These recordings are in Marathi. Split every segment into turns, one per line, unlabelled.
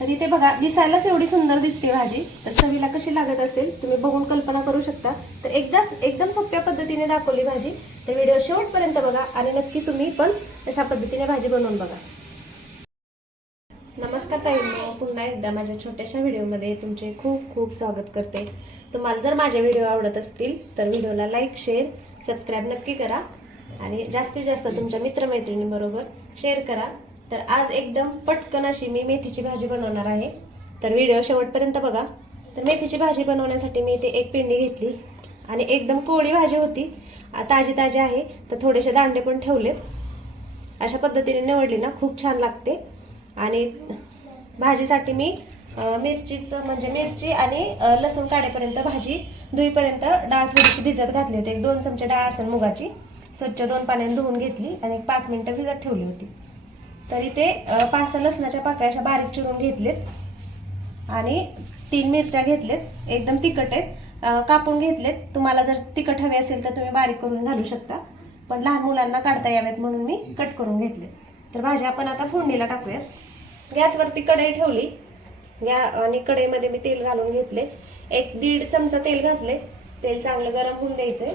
तर इथे बघा दिसायलाच एवढी सुंदर दिसते भाजी. तर चवीला कशी लागत असेल तुम्ही बघून कल्पना करू शकता. तर एकदाच एकदम सोप्या पद्धतीने दाखवली भाजी. तर व्हिडिओ शेवटपर्यंत बघा आणि नक्की तुम्ही पण तशा पद्धतीने भाजी बनवून बघा. नमस्कार ताईंनो. पुन्हा एकदा माझ्या छोट्याशा व्हिडिओमध्ये तुमचे खूप खूप स्वागत करते. तुम्हाला जर माझे व्हिडिओ आवडत असतील तर व्हिडिओला लाईक शेअर सबस्क्राईब नक्की करा. आणि जास्तीत जास्त तुमच्या मित्रमैत्रिणींबरोबर शेअर करा. तर आज एकदम पटकन अशी मी मेथीची भाजी बनवणार आहे. तर व्हिडिओ शेवटपर्यंत बघा. तर मेथीची भाजी बनवण्यासाठी मी इथे एक पेंडी घेतली आणि एकदम कोळी भाजी होती. ताजी ताजी आहे. तर थोडेसे दांडे पण ठेवलेत. अशा पद्धतीने निवडली ना खूप छान लागते. आणि भाजीसाठी मी मिरचीचं म्हणजे मिरची आणि लसूण काढेपर्यंत भाजी धुईपर्यंत डाळ थोडीशी भिजत घातली होती. एक दोन चमचे डाळ असेल मुगाची. स्वच्छ दोन पाण्याने धुवून घेतली आणि एक पाच मिनटं भिजत ठेवली होती. तर इथे पाच लसणाच्या पाकळ्या बारीक चिरून घेतलेत. आणि तीन मिरच्या घेतलेत. एकदम तिखट आहेत. कापून घेतलेत. तुम्हाला जर तिखट हवे असेल तर तुम्ही बारीक करून घालू शकता. पण लहान मुलांना काढता यावेत म्हणून मी कट करून घेतले तर भाजी आपण आता फोडणीला टाकूयात. गॅसवरती कढई ठेवली. गॅ आणि कढईमध्ये मी तेल घालून घेतले. एक दीड चमचा तेल घातले. तेल चांगलं गरम होऊन द्यायचं आहे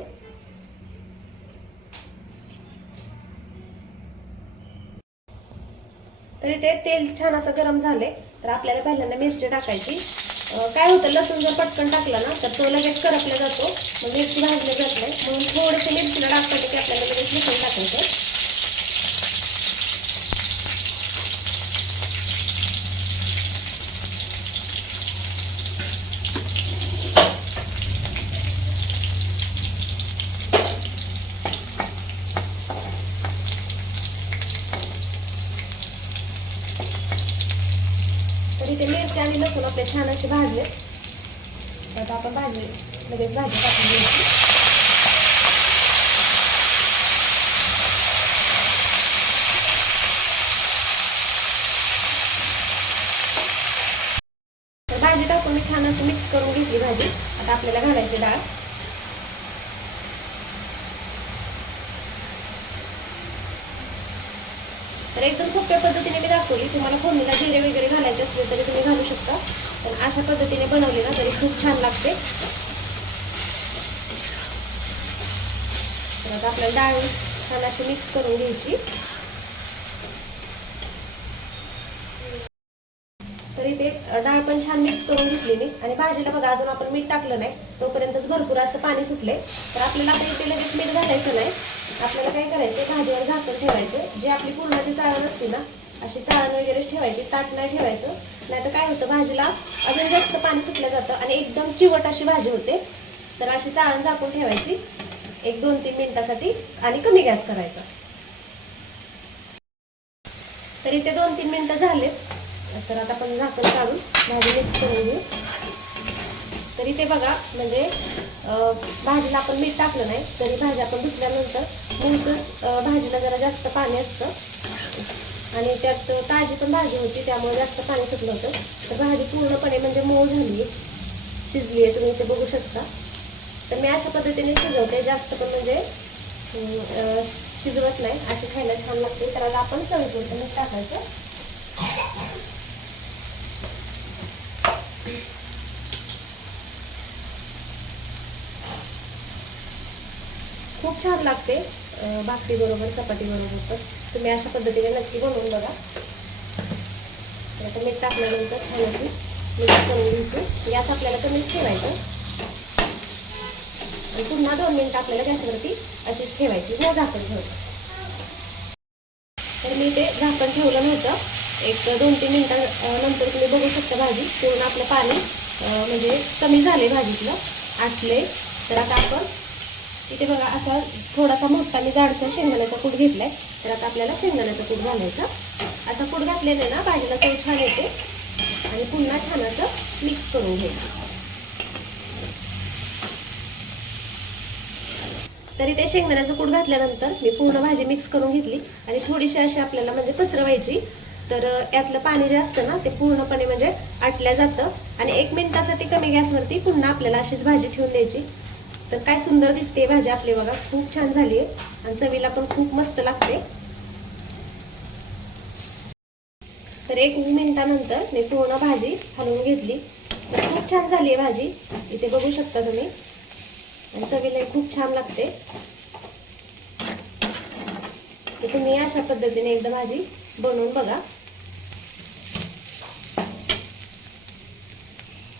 तरी ते तेल छान असं गरम झाले तर आपल्याला पहिल्यांदा मिरची टाकायची. काय होतं लसूण जर पटकन टाकला ना तर तो लगेच करपला जातो. मग मिरची भाजली जात नाही. म्हणून थोडेसे मिरचीला टाकतात की आपल्याला लगेच लसूण टाकायचं. इथे मिरची आणि लसूण आपले छान असे भाजले. तर आता आपण भाजी लगेच भाजी टाकून घ्यायची. भाजी टाकून मी छान अशी मिक्स करून घेतली भाजी. आता आपल्याला घालायची डाळ. तर एकदम सोप्या पद्धतीने मी दाखवली. तुम्हाला फोडणीला जिरे वगैरे घालायचे असले तरी तुम्ही घालू शकता. पण अशा पद्धतीने बनवली ना तरी खूप छान लागते. तर आता आपल्याला डाळ छान अशी मिक्स करून घ्यायची तर इथे डाळ पण छान मिक्स करून घेतली मी आणि भाजीला बघा अजून आपण मीठ टाकलं नाही. तोपर्यंतच भरपूर असं पाणी सुटले तर आपल्याला आता इथे लगेच मीठ घालायचं नाही. आपल्याला काय करायचं भाजीवर झाकण ठेवायचं. जे आपली पूर्णाची चाळण असते ना अशी चाळण वगैरेच ठेवायची ताट नाही ठेवायचं. नाही तर काय होतं भाजीला अजून जास्त पाणी सुटलं जातं आणि एकदम चिवट अशी भाजी होते. तर अशी चाळण झाकून ठेवायची. एक दोन तीन मिनिटासाठी आणि कमी गॅस करायचा. तर इथे दोन तीन मिनिटं झालेत. तर आता आपण झाकण काढून भाजी मिक्स करून घेऊ. ते बघा म्हणजे भाजीला आपण मीठ टाकलं नाही तरी भाजी आपण धुतल्यानंतर मूळच भाजीला जरा जास्त पाणी असतं. आणि त्यात ताजी पण भाजी होती त्यामुळे जास्त पाणी सुटलं होतं. तर भाजी पूर्णपणे म्हणजे मऊ झाली. शिजली आहे तुम्ही इथे बघू शकता. तर मी अशा पद्धतीने शिजवते जास्त पण म्हणजे शिजवत नाही. अशी खायला छान लागते. तर आता आपण चवीपुरतं मीठ टाकायचं. खूप छान लागते भाकरी बरोबर चपाती बरोबर तर तुम्ही अशा पद्धतीने नक्की बनवून बघा. आता मीठ टाकल्यानंतर छान अशी मिक्स करून घ्यायची गॅस आपल्याला कमीच ठेवायचं. आणि पुन्हा दोन मिनिट आपल्याला गॅसवरती अशीच ठेवायची. न झाकण ठेवायचं तर मी ते झाकण ठेवलं नव्हतं. एक दोन तीन मिनटां नंतर तुम्ही बघू शकता भाजी. पूर्ण आपलं पाणी म्हणजे कमी झाले भाजीतलं आटले. तर आता आपण इथे बघा असा थोडासा मोठा मी जाडसा शेंगदाण्याचा कूट घेतलाय. तर आता आपल्याला शेंगदाण्याचा कूट घालायचा. असा कूट घातलेलं ना भाजीला चव छान येते. आणि पुन्हा छान असं मिक्स करून घ्यायचं. तरी ते शेंगदाण्याचं कूट घातल्यानंतर मी पूर्ण भाजी मिक्स करून घेतली. आणि थोडीशी अशी आपल्याला म्हणजे पसरवायची तर यातलं पाणी जे असतं ना ते पूर्णपणे म्हणजे आटल्या जातं आणि एक मिनिटासाठी कमी गॅसवरती पुन्हा आपल्याला अशीच भाजी ठेवून द्यायची. तर काय सुंदर दिसते भाजी आपली बघा खूप छान झाली आहे आणि चवीला पण खूप मस्त लागते. तर एक मिनिटानंतर मी पूर्ण भाजी हलवून घेतली. तर खूप छान झाली आहे भाजी. इथे बघू शकता तुम्ही. आणि चवीला खूप छान लागते. तर तुम्ही अशा पद्धतीने एकदा भाजी बनवून बघा.